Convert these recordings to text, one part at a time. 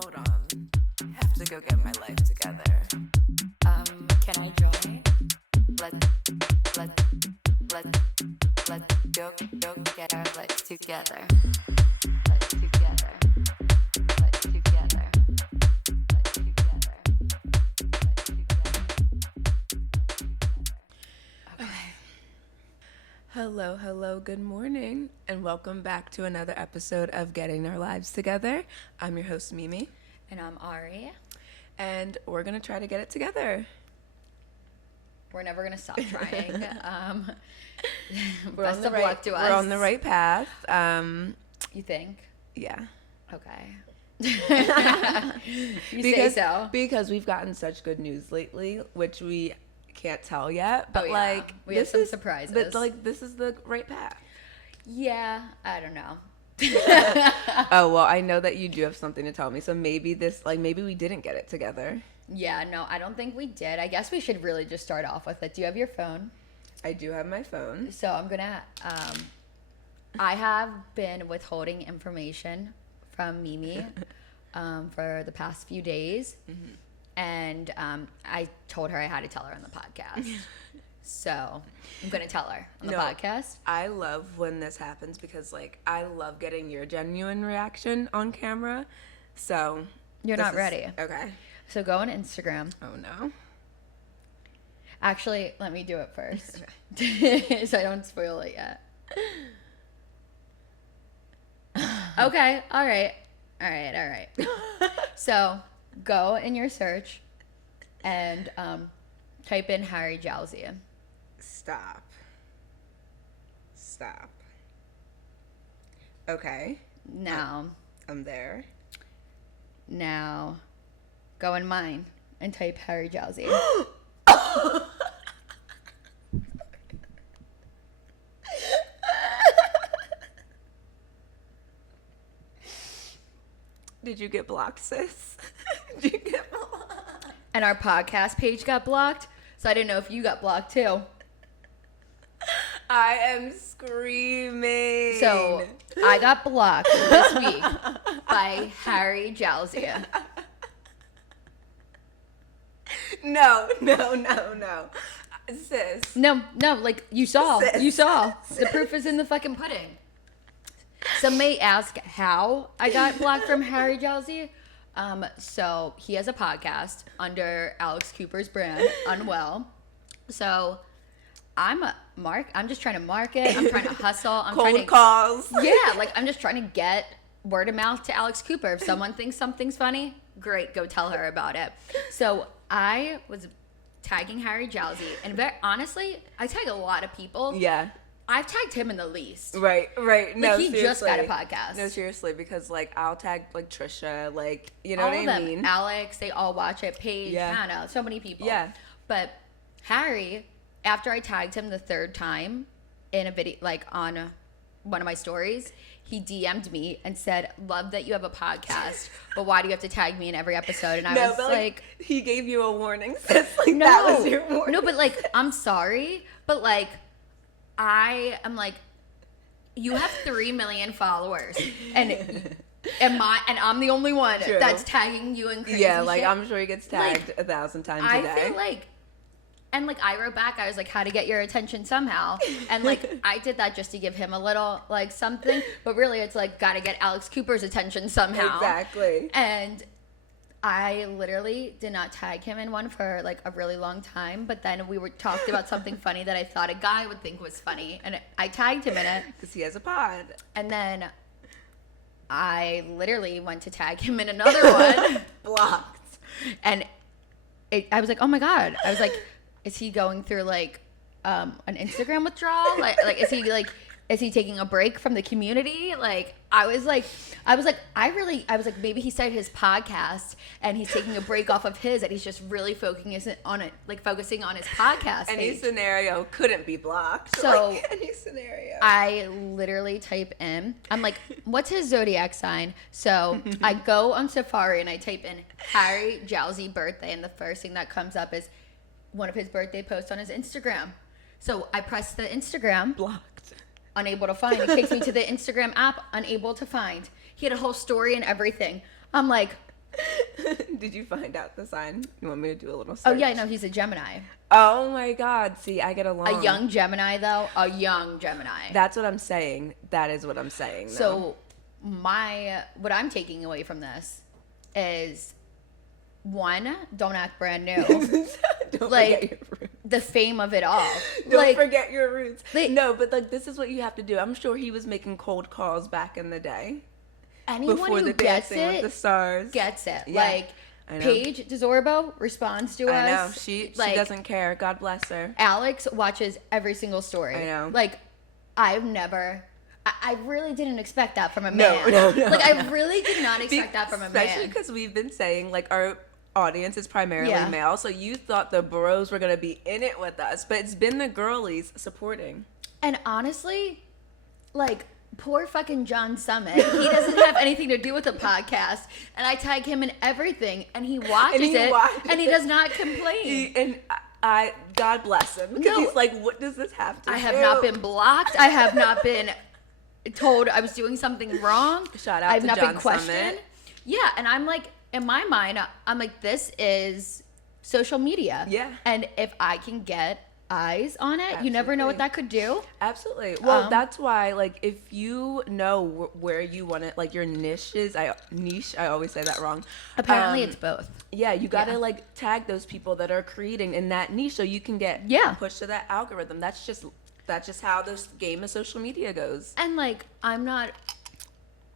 Hold on. I have to go get my life together. Can I join? Let's go get our life together. Let's together. Let's together. Let's together. Let's together. Okay. Hello, good morning, and welcome back to another episode of Getting Our Lives Together. I'm your host, Mimi. And I'm Ari. And we're going to try to get it together. We're never going to stop trying. We're on Best of luck to us. We're on the right path. You think? Yeah. Okay. Say so. Because we've gotten such good news lately, which we can't tell yet. But we have some surprises. But this is the right path. Yeah, I don't know. Oh, well, I know that you do have something to tell me. So maybe we didn't get it together. Yeah, no, I don't think we did. I guess we should really just start off with it. Do you have your phone? I do have my phone. So I'm going to, I have been withholding information from Mimi for the past few days. Mm-hmm. And I told her I had to tell her on the podcast. So I'm going to tell her on the podcast. I love when this happens because, I love getting your genuine reaction on camera. So you're not ready. Okay. So go on Instagram. Oh, no. Actually, let me do it first. So I don't spoil it yet. Okay. All right. So go in your search and type in Harry Jowsey. Stop. Okay. Now. I'm there. Now, go in mine and type Harry Jowsey. Did you get blocked, sis? Did you get blocked? And our podcast page got blocked, so I didn't know if you got blocked too. I am screaming. So I got blocked this week by Harry Jowsey. No. Sis. No, you saw. Sis. You saw. Sis. The proof is in the fucking pudding. Some may ask how I got blocked from Harry Jowsey. So he has a podcast under Alex Cooper's brand, Unwell. So I'm just trying to market. I'm trying to hustle. I'm Cold trying to calls. Yeah, I'm just trying to get word of mouth to Alex Cooper. If someone thinks something's funny, great, go tell her about it. So I was tagging Harry Jowsey, and honestly, I tag a lot of people. Yeah. I've tagged him in the least. Right. No, he seriously. just got a podcast. No, seriously, because I'll tag Trisha, you know all what of I them. mean? Alex, they all watch it. Paige, Yeah. Hannah, so many people. Yeah. But Harry, after I tagged him the third time in a video, on one of my stories, he DM'd me and said, "Love that you have a podcast, but why do you have to tag me in every episode?" And I was like, he gave you a warning, sis. No, that was your warning. No, but I'm sorry, but I am you have 3 million followers, and I'm the only one True. that's tagging you in crazy Yeah, shit. I'm sure he gets tagged 1,000 times a day. I feel and I wrote back, I was how to get your attention somehow, and I did that just to give him a little something, but really it's gotta get Alex Cooper's attention somehow. Exactly. And I literally did not tag him in one for a really long time, but then we talked about something funny that I thought a guy would think was funny, and I tagged him in it. Because he has a pod. And then I literally went to tag him in another one. Blocked. And I was oh my God. I was is he going through an Instagram withdrawal? Is he taking a break from the community? I was maybe he started his podcast and he's taking a break off of his, and he's just really focusing on his podcast. Any scenario couldn't be blocked. So any scenario. I literally type in, I'm what's his zodiac sign? So I go on Safari and I type in Harry Jowsey birthday, and the first thing that comes up is one of his birthday posts on his Instagram. So I press the Instagram. Blocked. Unable to find. It takes me to the Instagram app. Unable to find. He had a whole story and everything. I'm Did you find out the sign? You want me to do a little search? Oh yeah, no, he's a Gemini. Oh my God. See, I get along. A young Gemini, though. A young Gemini. That's what I'm saying. That is what I'm saying. So what I'm taking away from this is, one, don't act brand new. Don't like, forget your roots. The fame of it all. Don't forget your roots. Like, no, but like this is what you have to do. I'm sure he was making cold calls back in the day. Anyone Before who the gets Dancing with it the Stars gets it. Yeah, Like, I know. Paige DeZorbo responds to us. I know. She like, doesn't care. God bless her. Alex watches every single story. I know. Like, I really didn't expect that from a man. No. Like, I really did not expect that from a man. Especially because we've been saying, like, our audience is primarily Yeah. male, so you thought the bros were going to be in it with us, but it's been the girlies supporting. And honestly, like, poor fucking John Summit. He doesn't have anything to do with the podcast, and I tag him in everything, and he watches and he does not complain. I God bless him, because No. he's like, what does this have to do? I have not been blocked. I have not been told I was doing something wrong. Shout out I've to not John been questioned. Summit. Yeah, and I'm like, in my mind, I'm like, this is social media. Yeah. And if I can get eyes on it, you never know what that could do. Absolutely. Well, that's why, like, if you know where you want it, like your niche is, I always say that wrong. Apparently, it's both. Yeah, you gotta like tag those people that are creating in that niche so you can get pushed to that algorithm. That's just how this game of social media goes. And like, I'm not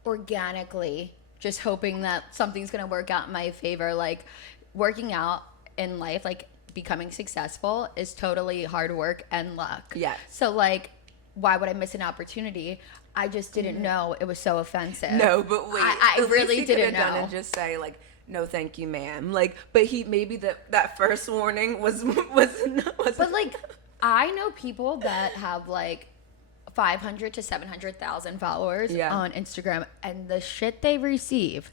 organically just hoping that something's gonna work out in my favor. Like, working out in life, like becoming successful, is totally hard work and luck. Yes. So like, why would I miss an opportunity? I just didn't know it was so offensive. No, but wait, I at least really he could didn't have done know. and just say like, no, thank you, ma'am. Like, but he maybe that first warning was. But like, I know people that have like 500 to 700,000 followers on Instagram, and the shit they receive,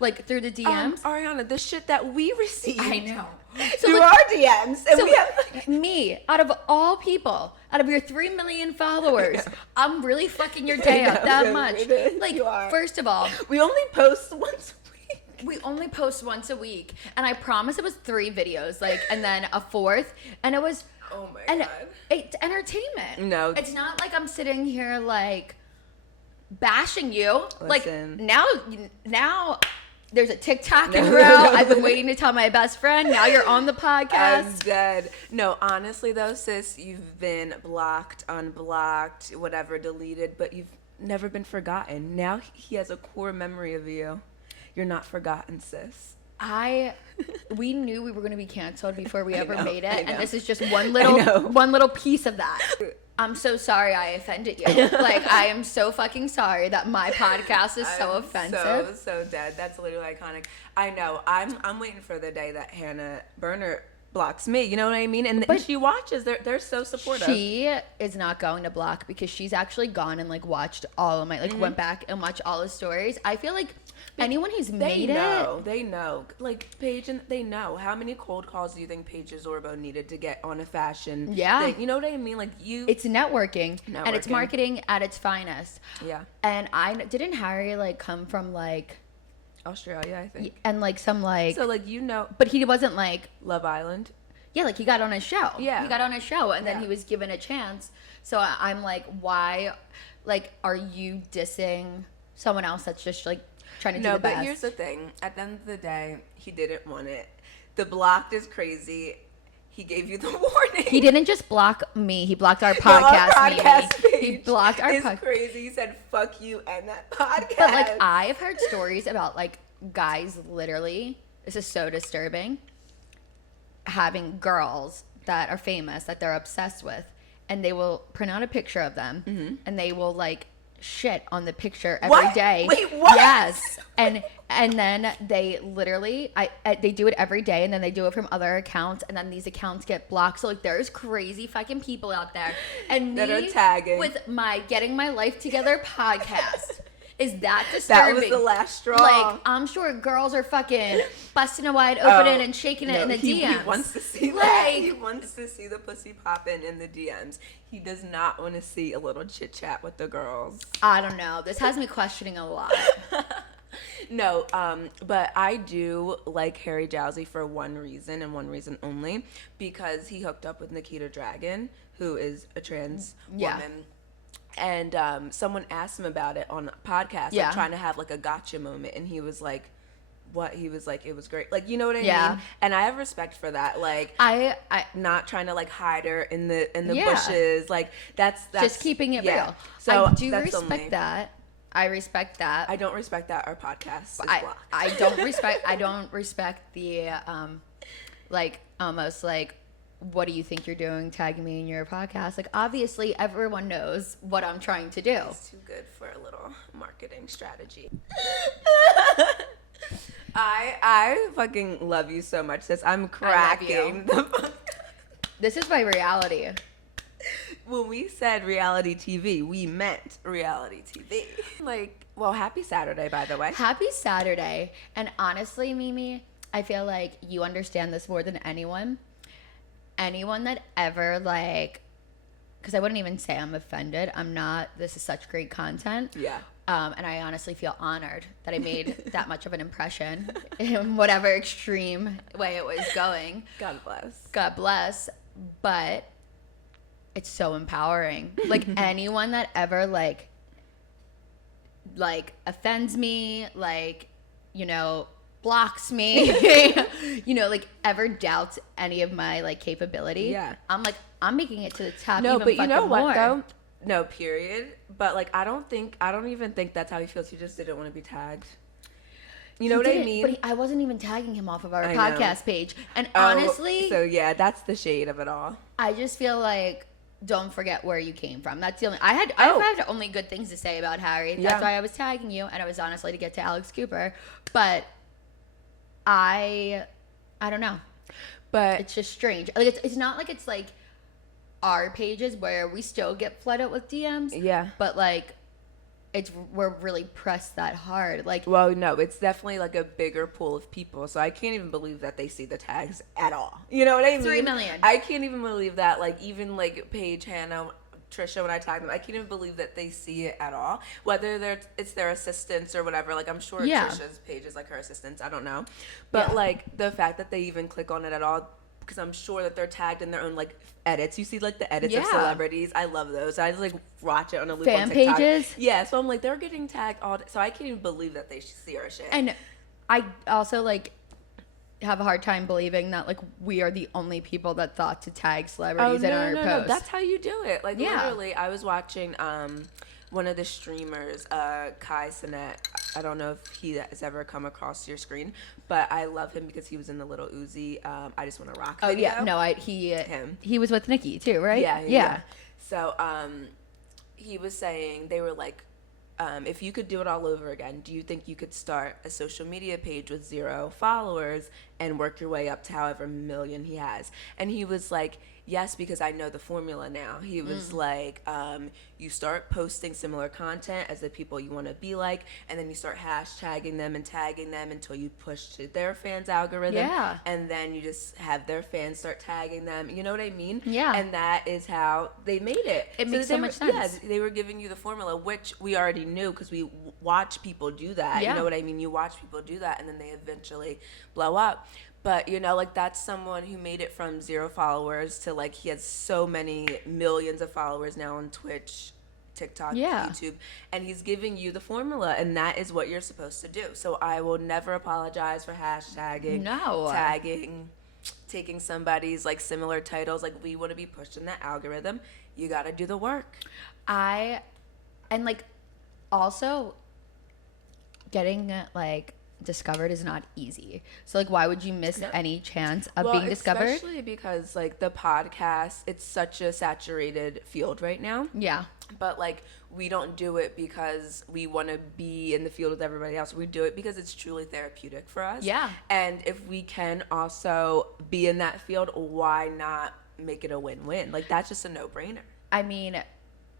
like through the DMs. Ariana, the shit that we receive. I know. Through our DMs, and So we have me, out of all people, out of your 3 million followers, I'm really fucking your day up that much. Like, first of all, we only post once a week. we only post once a week, and I promise it was 3 videos, like, and then a 4th, and it was. Oh my and God. it's entertainment. No. It's not like I'm sitting here like bashing you. Listen. Like now there's a TikTok in row. I've been waiting to tell my best friend. Now you're on the podcast. I'm dead. No, honestly though, sis, you've been blocked, unblocked, whatever, deleted, but you've never been forgotten. Now he has a core memory of you. You're not forgotten, sis. We knew we were going to be canceled before we ever made I it, know. and this is just one little piece of that. I'm so sorry I offended you. Like, I am so fucking sorry that my podcast is so offensive. So dead. That's literally iconic. I know. I'm waiting for the day that Hannah Berner blocks me. You know what I mean? And she watches. They're so supportive. She is not going to block because she's actually gone and like watched all of my went back and watched all the stories. I feel like anyone who's made it, they know. Like Paige, and they know. How many cold calls do you think Paige Zorbo needed to get on a fashion thing? You know what I mean? Like it's networking and it's marketing at its finest. Yeah. And didn't Harry like come from like Australia, I think. And like some like so like, you know, but he wasn't like Love Island. Yeah, like he got on a show. Yeah. He got on a show and then he was given a chance. So I'm like, why, like, are you dissing someone else that's just like trying to do the best? No, but here's the thing. At the end of the day, he didn't want it. The blocked is crazy. He gave you the warning. He didn't just block me. He blocked our podcast. Page he blocked our podcast. It's crazy. He said, fuck you and that podcast. But like, I've heard stories about like guys literally, this is so disturbing, having girls that are famous that they're obsessed with, and they will print out a picture of them and they will like shit on the picture every day. Wait, what? Yes. And then they literally they do it every day, and then they do it from other accounts, and then these accounts get blocked. So like, there's crazy fucking people out there, and that me are tagging with my Getting My Life Together podcast. Is that disturbing? That was the last straw. Like, I'm sure girls are fucking busting it wide open and shaking it in the DMs. He wants to see that. He wants to see the pussy popping in the DMs. He does not want to see a little chit chat with the girls. I don't know. This has me questioning a lot. No, but I do like Harry Jowsey for one reason and one reason only, because he hooked up with Nikita Dragon, who is a trans Yeah. woman. And someone asked him about it on a podcast, Yeah. like trying to have like a gotcha moment, and he was like, "What?" He was like, "It was great." Like, you know what I Yeah. mean? And I have respect for that. Like, I not trying to like hide her in the Yeah. bushes. Like, that's just keeping it yeah. real. So I do that's respect only- that. I respect that. I don't respect that our podcast is blocked. I don't respect the like almost like, what do you think you're doing tagging me in your podcast? Like, obviously everyone knows what I'm trying to do. It's too good for a little marketing strategy. I fucking love you so much, sis. I'm cracking the This is my reality. When we said reality TV, we meant reality TV. Like, well, happy Saturday, by the way. Happy Saturday. And honestly, Mimi, I feel like you understand this more than anyone. Anyone that ever, like, because I wouldn't even say I'm offended. I'm not. This is such great content. Yeah. And I honestly feel honored that I made that much of an impression in whatever extreme way it was going. God bless. God bless. But it's so empowering. Like, anyone that ever like offends me, like, you know, blocks me, you know, like ever doubts any of my like capability. Yeah. I'm like, I'm making it to the top. No, even but you know fucking what more. though? No, period. But like, I don't even think that's how he feels. He just didn't want to be tagged. You know He what I didn't- mean? But I wasn't even tagging him off of our I know. podcast page. And Oh, honestly, so yeah, that's the shade of it all. I just feel like, don't forget where you came from. That's the only. I've Oh. had only good things to say about Harry. That's Yeah. why I was tagging you, and it was honestly to get to Alex Cooper. But I don't know. But It's just strange. Like, it's not like it's like our pages where we still get flooded with DMs. yeah. But like, we're really pressed that hard. Like, Well, no, it's definitely like a bigger pool of people. So I can't even believe that they see the tags at all. You know what I mean? 3 million. I can't even believe that. Like, even like Paige, Hannah, Trisha, when I tag them, I can't even believe that they see it at all. Whether it's their assistants or whatever. Like, I'm sure Yeah. Trisha's page is like her assistants. I don't know. But Yeah. like the fact that they even click on it at all, because I'm sure that they're tagged in their own like edits. You see like the edits of Yeah. celebrities. I love those. I just like watch it on a loop Fan on TikTok. pages? Yeah, so I'm like, they're getting tagged all day. So I can't even believe that they see our shit. and I also like have a hard time believing that like we are the only people that thought to tag celebrities in our posts. No. That's how you do it. Like, Yeah. literally, I was watching one of the streamers, Kai Sinet. I don't know if he has ever come across your screen, but I love him because he was in the Little Uzi I Just Want to Rock Oh video. yeah, no, Him. he was with Nikki too, right? Yeah. So he was saying, they were like, if you could do it all over again, do you think you could start a social media page with 0 followers and work your way up to however million he has? And he was like, yes, because I know the formula now. He was like, you start posting similar content as the people you want to be like, and then you start hashtagging them and tagging them until you push to their fans' algorithm. Yeah. And then you just have their fans start tagging them. You know what I mean? Yeah. And that is how they made it. It makes they so much were- sense. Yeah, they were giving you the formula, which we already knew because we watch people do that. Yeah. You know what I mean? You watch people do that, and then they eventually blow up. But, you know, like, that's someone who made it from 0 followers to, like, he has so many millions of followers now on Twitch, TikTok, Yeah. YouTube, and he's giving you the formula, and that is what you're supposed to do. So I will never apologize for hashtagging, No. tagging, taking somebody's, like, similar titles. Like, we want to be pushed in that algorithm. You got to do the work. And like, also getting like discovered is not easy. So like, why would you miss any chance of being discovered? Especially because, like, the podcast, it's such a saturated field right now. Yeah. But, like, we don't do it because we want to be in the field with everybody else. We do it because it's truly therapeutic for us. Yeah. And if we can also be in that field, why not make it a win-win? Like, that's just a no-brainer. I mean,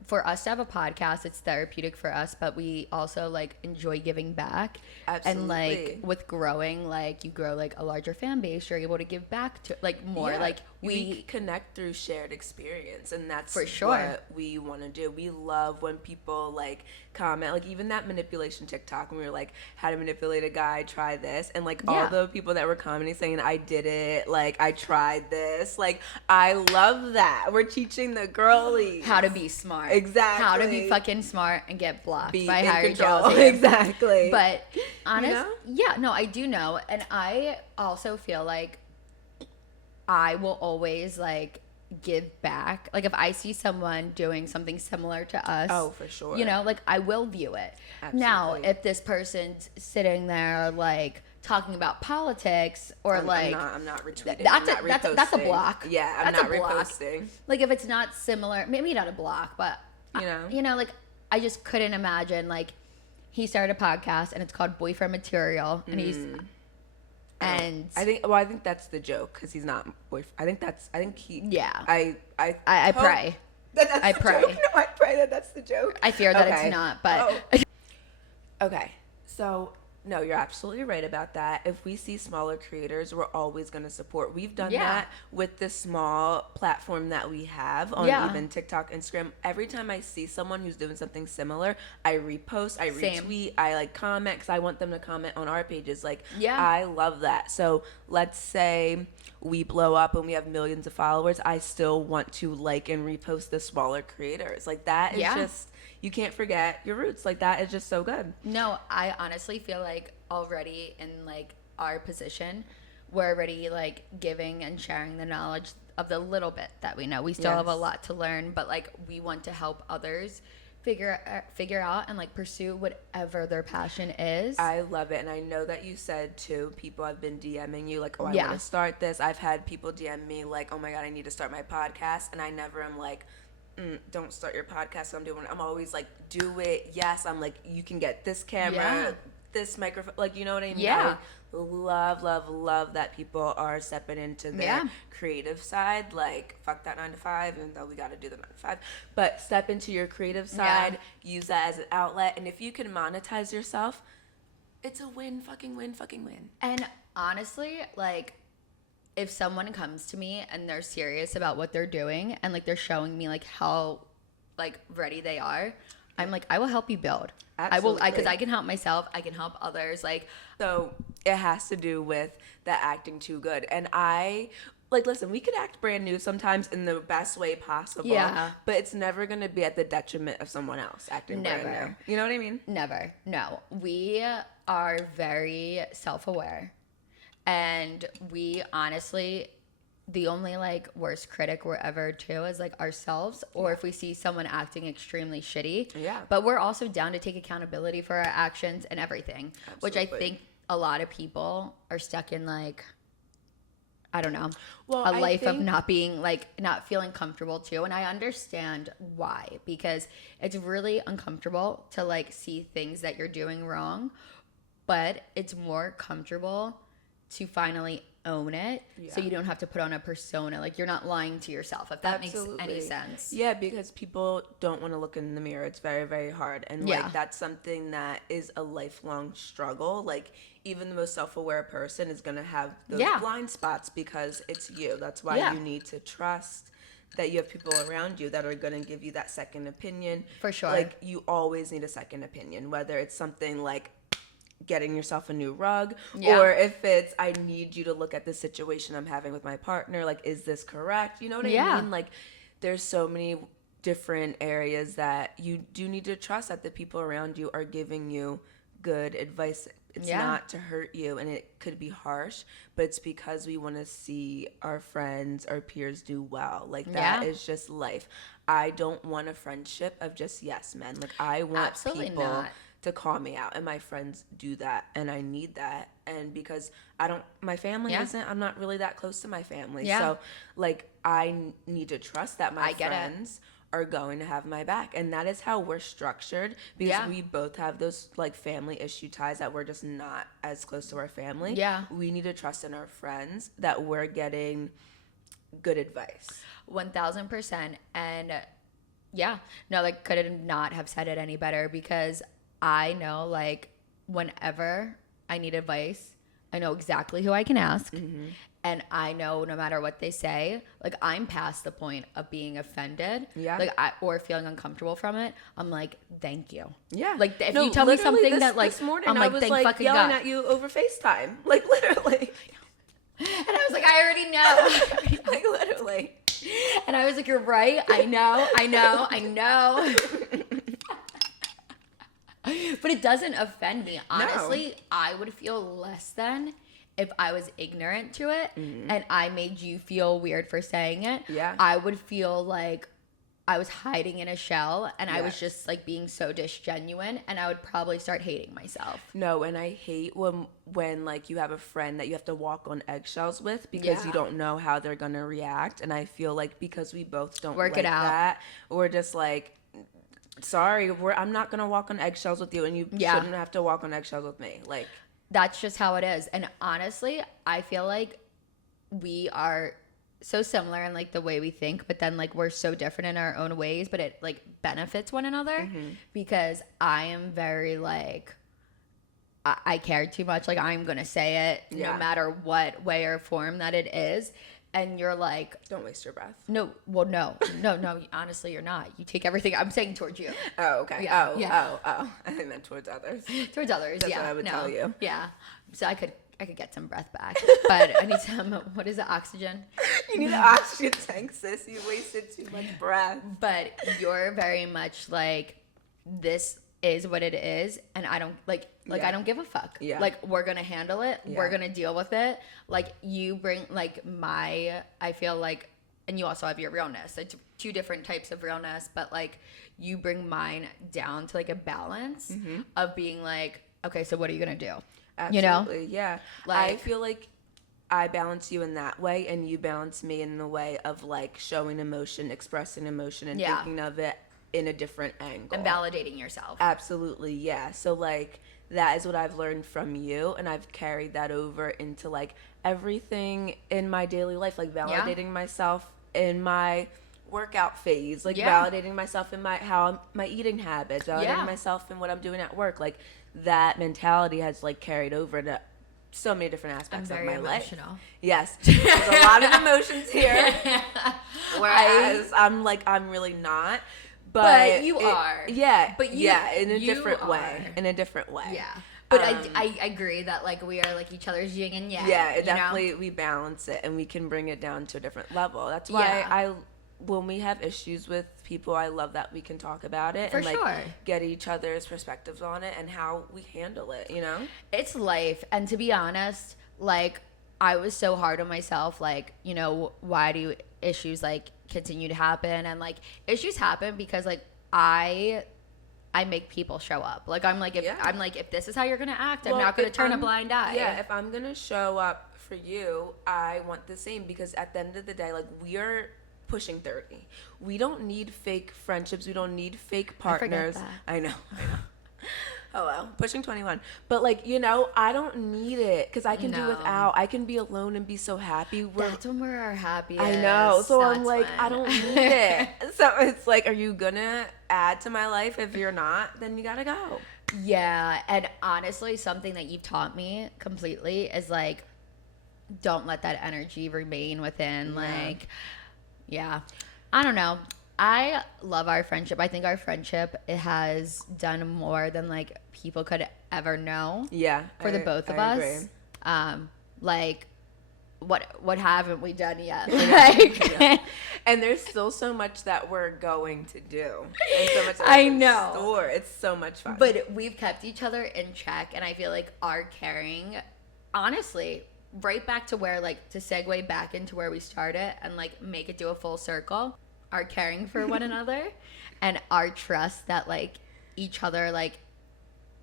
for us to have a podcast, it's therapeutic for us, but we also like enjoy giving back. Absolutely. And like with growing, like you grow like a larger fan base, you're able to give back to like more. Yeah, like we connect through shared experience, and that's for sure what we want to do. We love when people like comment, like even that manipulation TikTok when we were like, how to manipulate a guy, try this, and like all the people that were commenting saying I did it, like I tried this, like I love that. We're teaching the girlies how to be smart. Exactly. How to be fucking smart and get blocked by in Harry control. Jowsey. Exactly. But honest, You know? yeah, no, I do know, and I also feel like I will always like give back. Like if I see someone doing something similar to us, Oh, for sure. you know, like I will view it. Absolutely. Now, if this person's sitting there like talking about politics or I'm like not retweeting. that's I'm not that's a reposting. block. Yeah, I'm That's not a block. reposting. Like if it's not similar, maybe not a block, but You know? like I just couldn't imagine like he started a podcast and it's called Boyfriend Material and he's and I think that's the joke because he's not boyfriend. I think he. Yeah. I hope pray. That that's I the pray. joke. No, I pray that that's the joke. I fear that Okay. it's not, but Okay, so no, you're absolutely right about that. If we see smaller creators, we're always going to support. We've done that with the small platform that we have on even TikTok, Instagram. Every time I see someone who's doing something similar, I repost, I Same. retweet, I like comment because I want them to comment on our pages. Like, Yeah. I love that. So let's say we blow up and we have millions of followers. I still want to like and repost the smaller creators. Like that is just, you can't forget your roots. Like that is just so good. no, I honestly feel like already in like our position, we're already like giving and sharing the knowledge of the little bit that we know. We still have a Yes. lot to learn, but like we want to help others figure out and like pursue whatever their passion is. I love it. And I know that you said too, people have been DMing you like, oh, I Yeah. want to start this. I've had people DM me like, oh my God, I need to start my podcast. And I never am like, don't start your podcast. I'm always like, do it. Yes. I'm like, you can get this camera, this microphone. Like, you know what I mean? Yeah. I love that people are stepping into their creative side. Like, fuck that 9 to 5, even though we got to do the 9 to 5. But step into your creative side, use that as an outlet. And if you can monetize yourself, it's a win, fucking win. And honestly, like if someone comes to me and they're serious about what they're doing and like they're showing me like how like ready they are, I'm like, I will help you build. Absolutely. I will, because I can help myself. I can help others. Like, so it has to do with the acting too good. And I like, listen, we could act brand new sometimes in the best way possible. Yeah. But it's never going to be at the detriment of someone else acting brand Never. new. You know what I mean? never. No, we are very self-aware, and we honestly, the only like worst critic we're ever to is like ourselves, or if we see someone acting extremely shitty. Yeah. But we're also down to take accountability for our actions and everything, which I Absolutely. think a lot of people are stuck in like, I don't know, Well, a I life of think- not being like, not feeling comfortable too. And I understand why, because it's really uncomfortable to like see things that you're doing wrong, but it's more comfortable to finally own it, so you don't have to put on a persona. Like you're not lying to yourself, if that makes any Absolutely. sense. Yeah, because people don't want to look in the mirror. It's very, very hard. And Yeah. like that's something that is a lifelong struggle. Like even the most self-aware person is going to have those blind spots because it's you. That's why you need to trust that you have people around you that are going to give you that second opinion. For sure. Like you always need a second opinion, whether it's something like getting yourself a new rug, or if it's I need you to look at the situation I'm having with my partner, like is this correct? You know what I mean? Like there's so many different areas that you do need to trust that the people around you are giving you good advice. It's not to hurt you, and it could be harsh, but it's because we want to see our friends, our peers do well. Like that is just life. I don't want a friendship of just yes men. Like I want Absolutely people not. to call me out, and my friends do that, and I need that. And because my family isn't, I'm not really that close to my family. So like I need to trust that my friends are going to have my back, and that is how we're structured, because we both have those like family issue ties that we're just not as close to our family. We need to trust in our friends that we're getting good advice. 1000%. And Yeah. No, like, could not have said it any better, because I know, like, whenever I need advice, I know exactly who I can ask. Mm-hmm. And I know no matter what they say, like, I'm past the point of being offended. Yeah. Like, or feeling uncomfortable from it. I'm like, thank you. Yeah. Like, if you tell me something that, like, this morning I'm I like, was thank like fucking yelling God. at you over FaceTime. Like, literally. And I was like, I already know. Like, literally. And I was like, you're right. I know. But it doesn't offend me. Honestly, I would feel less than if I was ignorant to it and I made you feel weird for saying it. Yeah. I would feel like I was hiding in a shell and I was just like being so disgenuine, and I would probably start hating myself. No, and I hate when like you have a friend that you have to walk on eggshells with because you don't know how they're gonna react. And I feel like because we both don't Work it out. that, we're just like, sorry, I'm not gonna walk on eggshells with you, and you shouldn't have to walk on eggshells with me. Like, that's just how it is. And honestly, I feel like we are so similar in like the way we think, but then like we're so different in our own ways, but it like benefits one another because I am very like, I care too much. Like, I'm going to say it no matter what way or form that it is. And you're like, don't waste your breath. No. Honestly, you're not. You take everything. I'm saying towards you. Oh, okay. Yeah, Oh. I meant towards others. Towards others. That's what I would tell you. Yeah. So I could get some breath back, but I need some. What is it? Oxygen. You need an oxygen tank, sis. You wasted too much breath. But you're very much like, this is what it is, and I don't like I don't give a fuck. Yeah. Like, we're gonna handle it. Yeah. We're gonna deal with it. Like, you bring like I feel like, and you also have your realness. It's two different types of realness, but like you bring mine down to like a balance of being like, okay, so what are you gonna do? Absolutely, you know? Yeah. Like, I feel like I balance you in that way, and you balance me in the way of like showing emotion, expressing emotion, and thinking of it in a different angle. And validating yourself. Absolutely, yeah. So like that is what I've learned from you, and I've carried that over into like everything in my daily life, like validating myself in my workout phase, like validating myself in my eating habits, validating myself in what I'm doing at work. Like, that mentality has like carried over to so many different aspects of my emotional. life. Yes, there's a lot of emotions here. Whereas I'm really not. But you are. Yeah. But in a different way. In a different way. Yeah. But I agree that like we are like each other's yin and yang. Yeah, it definitely we balance it, and we can bring it down to a different level. That's why when we have issues with people, I love that we can talk about it and get each other's perspectives on it and how we handle it, you know? It's life. And to be honest, like, I was so hard on myself, like, you know, why do issues like continue to happen? And like, issues happen because like I make people show up. Like, I'm like, if this is how you're gonna act, I'm not gonna turn a blind eye. Yeah, if I'm gonna show up for you, I want the same, because at the end of the day, like, we're pushing 30. We don't need fake friendships. We don't need fake partners. I know. Hello, pushing 21. But like, you know, I don't need it, because I can do without. I can be alone and be so happy. That's when we're our happiest. I know. So that's I'm like, I don't need it. So it's like, are you gonna add to my life? If you're not, then you gotta go. Yeah, and honestly, something that you've taught me completely is like, don't let that energy remain within. Like, I don't know. I love our friendship. I think our friendship, it has done more than like people could ever know. Yeah, for the both of us. Agree. Like, what haven't we done yet? Like, and there's still so much that we're going to do. And so much I know. Store. It's so much fun. But we've kept each other in check, and I feel like our caring, honestly, right back to where, like, to segue back into where we started and like make it do a full circle, our caring for one another and our trust that like each other like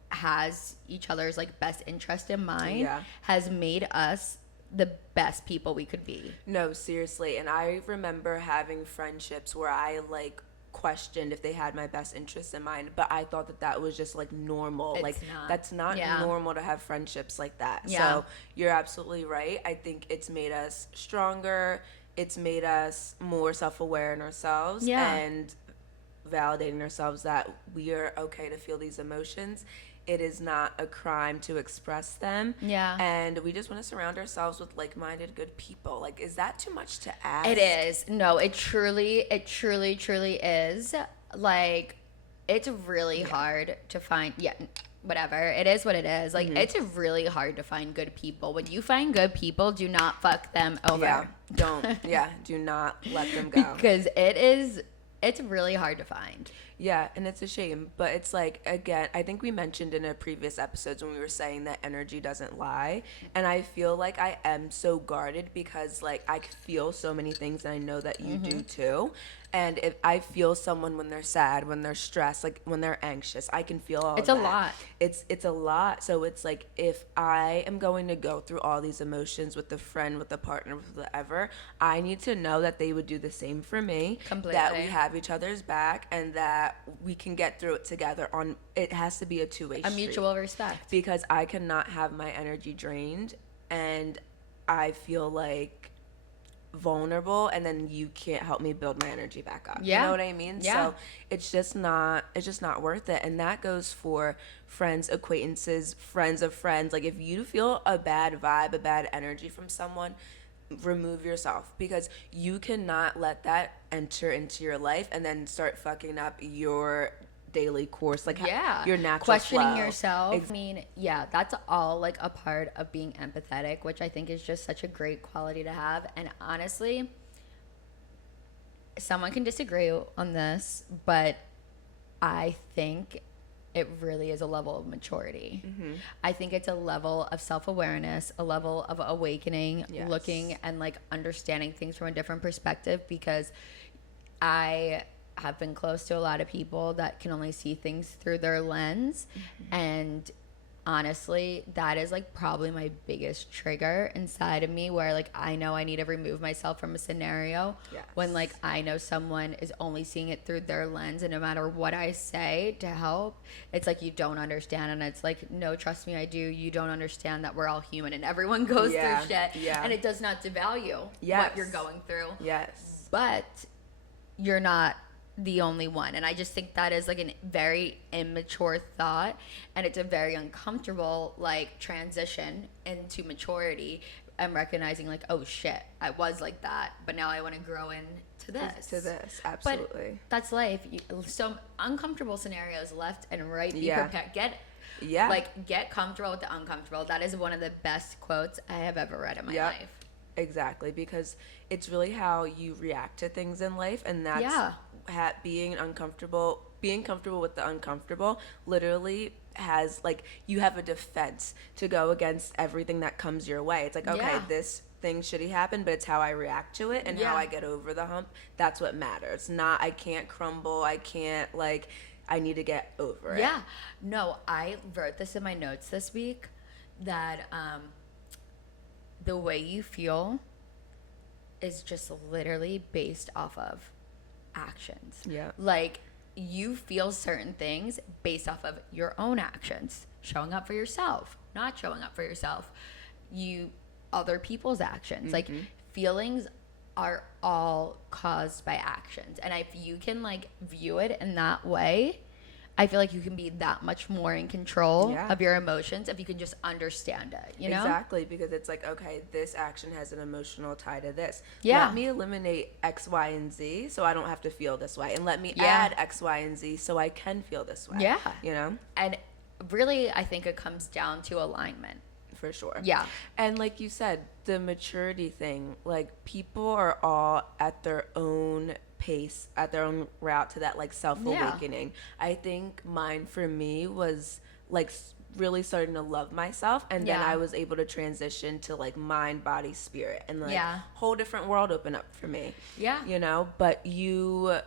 has each other's like best interest in mind has made us the best people we could be. No, seriously. And I remember having friendships where I like questioned if they had my best interests in mind, but I thought that was just like normal. It's like not. That's not normal to have friendships like that. So you're absolutely right. I think it's made us stronger. It's made us more self-aware in ourselves and validating ourselves that we are okay to feel these emotions. It is not a crime to express them. Yeah. And we just want to surround ourselves with like-minded, good people. Like, is that too much to ask? It is. No, it truly is. Like, it's really hard to find. Yeah, whatever. It is what it is. Like, it's really hard to find good people. When you find good people, do not fuck them over. Yeah. Do not let them go. Because it's really hard to find. Yeah, and it's a shame. But it's like, again, I think we mentioned in a previous episodes when we were saying that energy doesn't lie. And I feel like I am so guarded because, like, I feel so many things, and I know that you do too. And if I feel someone when they're sad, when they're stressed, like when they're anxious, I can feel all It's of a that. lot. It's a lot. So it's like, if I am going to go through all these emotions with a friend, with a partner, with whatever, I need to know that they would do the same for me. Completely. That we have each other's back and that we can get through it together. It has to be a two-way street. A mutual respect. Because I cannot have my energy drained and I feel like vulnerable, and then you can't help me build my energy back up. Yeah. You know what I mean? Yeah. So it's just not worth it. And that goes for friends, acquaintances, friends of friends. Like, if you feel a bad vibe, a bad energy from someone, remove yourself, because you cannot let that enter into your life and then start fucking up your daily course, like your natural questioning flow. yourself. I mean, yeah, that's all like a part of being empathetic, which I think is just such a great quality to have. And honestly, someone can disagree on this, but I think it really is a level of maturity. I think it's a level of self-awareness, a level of awakening, looking and like understanding things from a different perspective, because I have been close to a lot of people that can only see things through their lens. And honestly, that is like probably my biggest trigger inside of me, where like I know I need to remove myself from a scenario when like I know someone is only seeing it through their lens, and no matter what I say to help, it's like, you don't understand. And it's like, no, trust me, I do. You don't understand that we're all human and everyone goes through shit, and it does not devalue what you're going through. But you're not the only one. And I just think that is like a very immature thought, and it's a very uncomfortable like transition into maturity. I'm recognizing like, oh shit, I was like that, but now I want to grow into this. Absolutely. But that's life. So uncomfortable scenarios left and right. Be prepared. Get comfortable with the uncomfortable. That is one of the best quotes I have ever read in my life. Exactly, because it's really how you react to things in life, and that's being comfortable with the uncomfortable literally has like, you have a defense to go against everything that comes your way. It's like, okay, this thing shitty happened, but it's how I react to it and how I get over the hump. That's what matters. Not, I can't crumble, I can't, like, I need to get over it. No, I wrote this in my notes this week, that the way you feel is just literally based off of actions. Like, you feel certain things based off of your own actions, showing up for yourself, not showing up for yourself, other people's actions. Like, feelings are all caused by actions, and if you can like view it in that way, I feel like you can be that much more in control of your emotions if you can just understand it, you know? Exactly, because it's like, okay, this action has an emotional tie to this. Let me eliminate X, Y, and Z so I don't have to feel this way. And let me add X, Y, and Z so I can feel this way. You know? And really, I think it comes down to alignment. For sure. And like you said, the maturity thing, like, people are all at their own pace, at their own route to that like self-awakening. I think mine for me was like really starting to love myself, and then I was able to transition to like mind, body, spirit, and like whole different world open up for me. You know, but you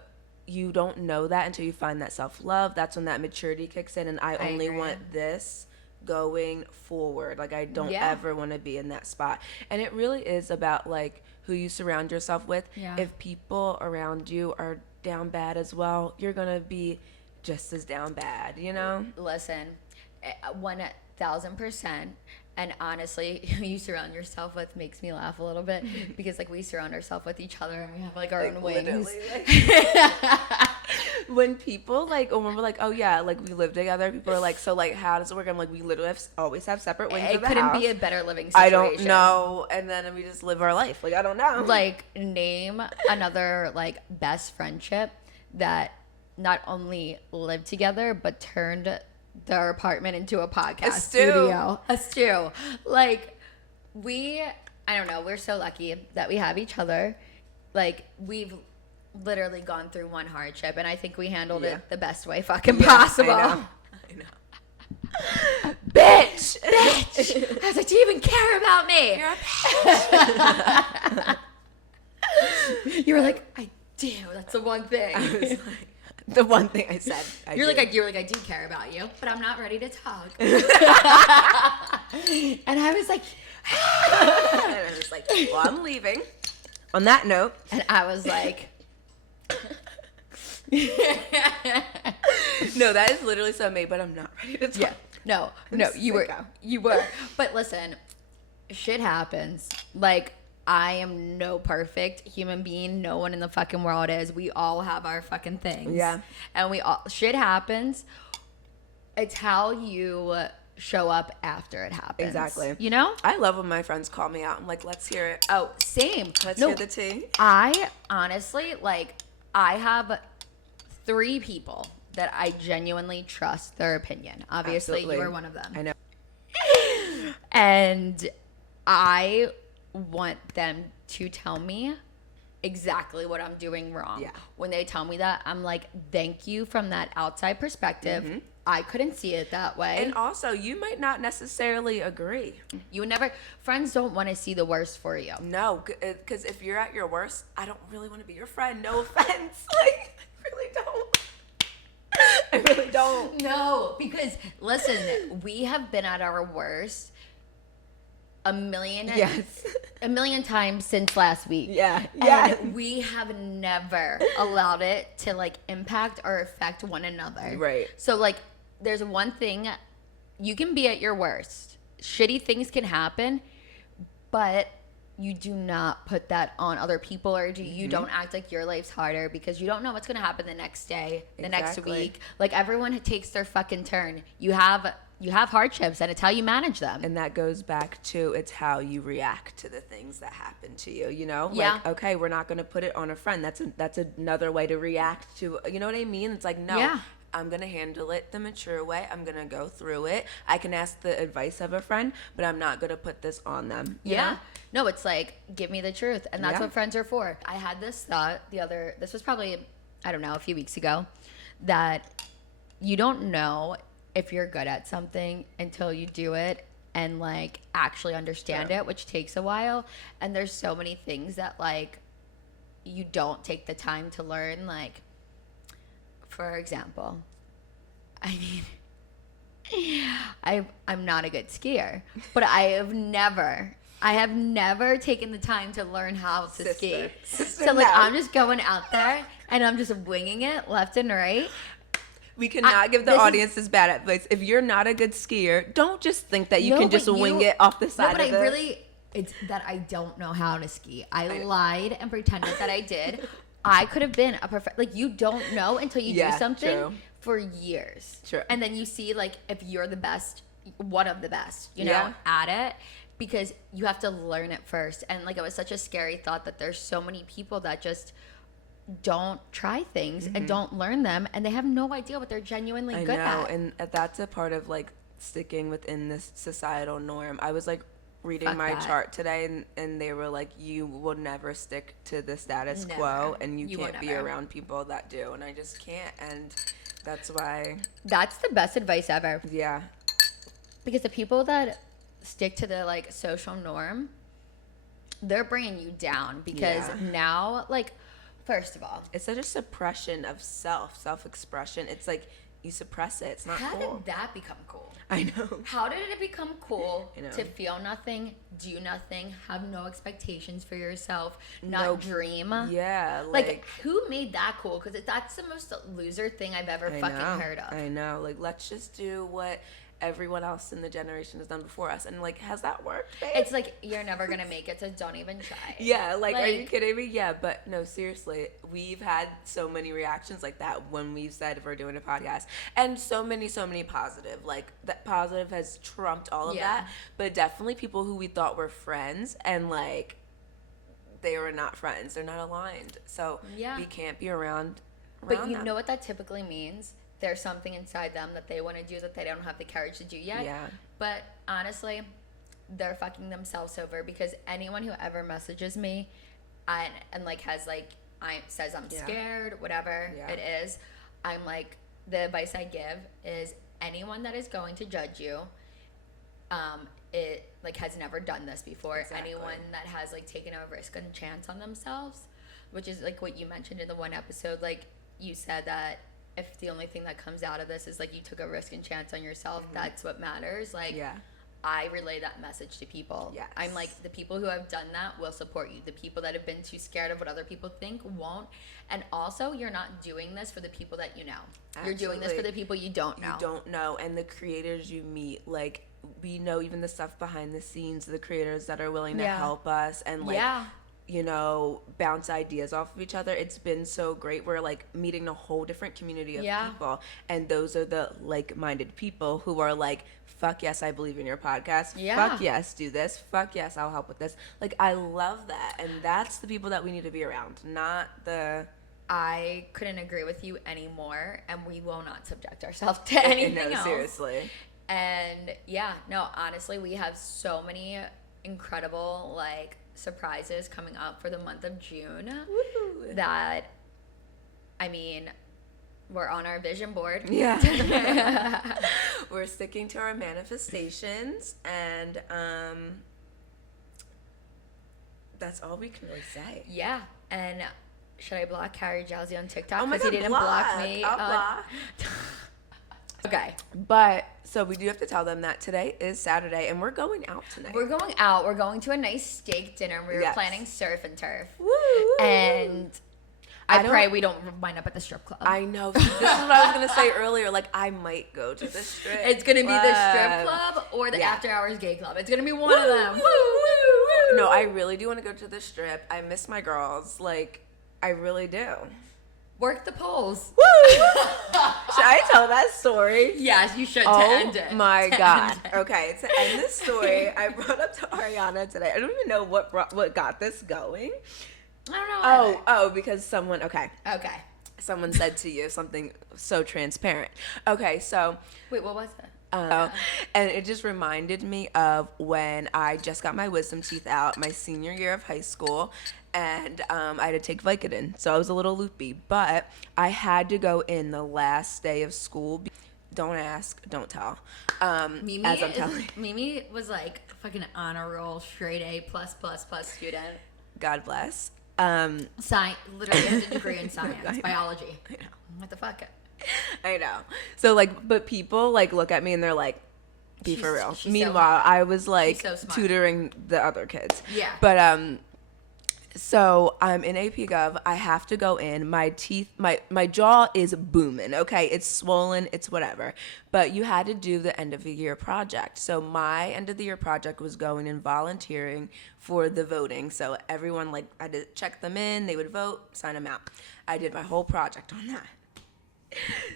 don't know that until you find that self-love. That's when that maturity kicks in, and I only want this going forward. Like, I don't ever want to be in that spot. And it really is about like who you surround yourself with. If people around you are down bad as well, you're gonna be just as down bad, you know? Listen, 1000%. And honestly, who you surround yourself with makes me laugh a little bit, because like we surround ourselves with each other and we have like our own wings. when people like, when we're like, oh yeah, like we live together, people are like, so like, how does it work? I'm like, we literally always have separate wings It of the couldn't house. be a better living situation. I don't know. And then we just live our life. Like, I don't know. Like, name another like best friendship that not only lived together but turned their apartment into a podcast studio. A stew. Like, I don't know, we're so lucky that we have each other. Like, we've literally gone through one hardship, and I think we handled it the best way fucking possible. I know. Bitch! Bitch! I was like, do you even care about me? You're a bitch. You were like, I do. That's the one thing. I was like, the one thing I said. You're like, I do care about you, but I'm not ready to talk. And I was like, and I was like, well, I'm leaving. On that note. And I was like, no, that is literally so me, but I'm not ready to talk. yeah, no, you were. But listen, shit happens. Like, I am no perfect human being. No one in the fucking world is. We all have our fucking things. Yeah. And shit happens. It's how you show up after it happens. Exactly. You know? I love when my friends call me out. I'm like, let's hear it. Oh, same. Let's hear the tea. I honestly, like, I have 3 people that I genuinely trust their opinion. Obviously, Absolutely. you are one of them. I know. And I want them to tell me exactly what I'm doing wrong. Yeah. When they tell me that, I'm like, thank you from that outside perspective. Mm-hmm. I couldn't see it that way. And also, you might not necessarily agree. Friends don't want to see the worst for you. No, because if you're at your worst, I don't really want to be your friend. No offense. Like, I really don't. I really don't. No, because listen, we have been at our worst a million times since last week. Yeah. And we have never allowed it to like impact or affect one another. Right. So like, there's one thing, you can be at your worst. Shitty things can happen, but you do not put that on other people, or you don't act like your life's harder, because you don't know what's going to happen the next day, the next week. Like, everyone takes their fucking turn. You have hardships, and it's how you manage them. And that goes back to, it's how you react to the things that happen to you, you know? Yeah. Like, okay, we're not going to put it on a friend. That's another way to react to, you know what I mean? It's like, no. Yeah. I'm going to handle it the mature way. I'm going to go through it. I can ask the advice of a friend, but I'm not going to put this on them. You know? No, it's like, give me the truth. And that's what friends are for. I had this thought this was probably, I don't know, a few weeks ago, that you don't know if you're good at something until you do it and like actually understand it, which takes a while. And there's so many things that like you don't take the time to learn. Like, for example, I mean, I'm not a good skier, but I have never taken the time to learn how to ski. So like, I'm just going out there and I'm just winging it left and right. We cannot give the audience this bad advice. If you're not a good skier, don't just think that you can just wing it off the side of it. It's that I don't know how to ski. I lied and pretended that I did. I could have been a perfect, like, you don't know until you do something for years. True. And then you see, like, if you're the best, one of the best, you know, at it, because you have to learn it first. And, like, it was such a scary thought that there's so many people that just don't try things and don't learn them, and they have no idea what they're genuinely good at. And that's a part of, like, sticking within this societal norm. I was, like, reading my chart today, and they were like, you will never stick to the status quo, and you can't be around people that do. And I just can't, and that's why. That's the best advice ever. Yeah. Because the people that stick to the, like, social norm, they're bringing you down, because now, like, first of all, it's such a suppression of self-expression. It's like, you suppress it. It's not cool. How did that become cool? I know. How did it become cool I know. to feel nothing, do nothing, have no expectations for yourself, not dream? Yeah. Like, who made that cool? Because that's the most loser thing I've ever fucking heard of. I know. Like, let's just do what everyone else in the generation has done before us. And like, has that worked, babe? It's like, you're never gonna make it, so don't even try. Yeah, like, are you kidding me? Yeah, but no, seriously, we've had so many reactions like that when we've said we're doing a podcast, and so many positive. Like, that positive has trumped all of that, but definitely people who we thought were friends, and like, they were not friends. They're not aligned. So we can't be around But you them. know what that typically means? There's something inside them that they want to do that they don't have the courage to do yet. Yeah. But honestly, they're fucking themselves over, because anyone who ever messages me and like has like says I'm scared, whatever it is, I'm like, the advice I give is anyone that is going to judge you, it like has never done this before. Exactly. Anyone that has like taken a risk and chance on themselves, which is like what you mentioned in the one episode, like you said that if the only thing that comes out of this is like you took a risk and chance on yourself, that's what matters. Like, I relay that message to people. Yes. I'm like, the people who have done that will support you. The people that have been too scared of what other people think won't. And also, you're not doing this for the people that you know. Absolutely. You're doing this for the people you don't know. You don't know. And the creators you meet, like, we know even the stuff behind the scenes, the creators that are willing to help us and like, you know, bounce ideas off of each other. It's been so great. We're like meeting a whole different community of people, and those are the like-minded people who are like, fuck yes, I believe in your podcast. Fuck yes, do this. Fuck yes, I'll help with this. Like, I love that, and that's the people that we need to be around, not the... I couldn't agree with you anymore, and we will not subject ourselves to anything else. Seriously. And honestly, we have so many incredible like surprises coming up for the month of June. Woo. That, I mean, we're on our vision board. Yeah. We're sticking to our manifestations, and that's all we can really say. Yeah. And should I block Harry Jowsey on TikTok? Oh my God, he didn't block me. I'll block. Okay. But, so we do have to tell them that today is Saturday, and we're going out tonight. We're going out. We're going to a nice steak dinner. We were planning surf and turf. Woo! And I pray we don't wind up at the strip club. I know. This is what I was going to say earlier. Like, I might go to the strip It's going to be the strip club or the after hours gay club. It's going to be one of them. Woo, woo, woo. No, I really do want to go to the strip. I miss my girls. Like, I really do. Work the poles. Woo! Should I tell that story? Yes, you should, to Oh end it. my God. Okay, to end this story, I brought up to Ariana today. I don't even know what got this going. I don't know. Oh, because someone, okay. Okay. Someone said to you something so transparent. Okay, so. Wait, what was it? And it just reminded me of when I just got my wisdom teeth out my senior year of high school, and I had to take Vicodin, so I was a little loopy, but I had to go in the last day of school. Don't ask, don't tell. Mimi, as I'm telling. Mimi was like fucking honor roll, straight A plus student. God bless. Science, literally has a degree in science, biology. I know. What the fuck? I know. So like, but people like look at me and they're like, "Be for real." Meanwhile, I was like tutoring the other kids. Yeah. But so I'm in AP Gov. I have to go in. My teeth, my jaw is booming. Okay, it's swollen. It's whatever. But you had to do the end of the year project. So my end of the year project was going and volunteering for the voting. So everyone like I had to check them in. They would vote, sign them out. I did my whole project on that.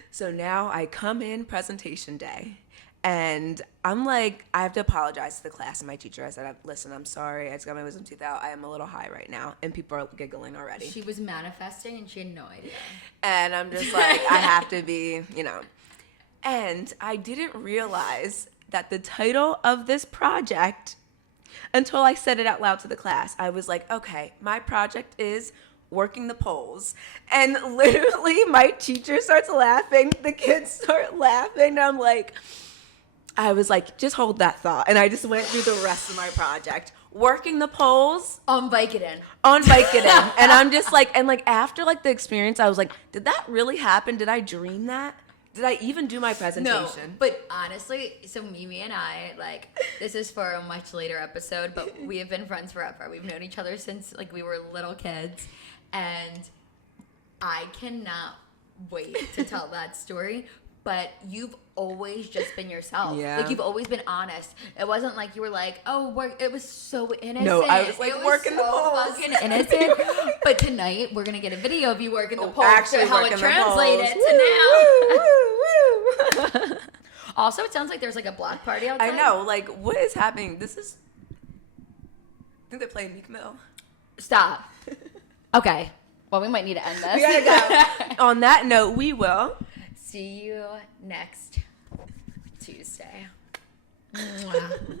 So now I come in presentation day, and I'm like, I have to apologize to the class and my teacher. I said, listen, I'm sorry. I just got my wisdom teeth out. I am a little high right now. And people are giggling already. She was manifesting and she had no idea. And I'm just like, I have to be, you know. And I didn't realize that the title of this project, until I said it out loud to the class, I was like, okay, my project is working the poles. And literally my teacher starts laughing, the kids start laughing, and I'm like, I was like, just hold that thought. And I just went through the rest of my project, working the poles on Vicodin. And I'm just like, and like after like the experience, I was like, did that really happen? Did I dream that? Did I even do my presentation? No, but honestly, so Mimi and I, like, this is for a much later episode, but we have been friends forever. We've known each other since like we were little kids. And I cannot wait to tell that story. but you've always just been yourself. Yeah. Like, you've always been honest. It wasn't like you were like, oh, it was so innocent. No, I was like it working the poles. fucking innocent. But tonight, we're going to get a video of you working the poles. Actually how it working the translated poles. to now. Woo, woo, woo. Also, it sounds like there's like a block party outside. I know. Like, what is happening? I think they're playing Meek Mill. Stop. Okay. Well, we might need to end this. We gotta go. On that note, we will see you next Tuesday. Mwah.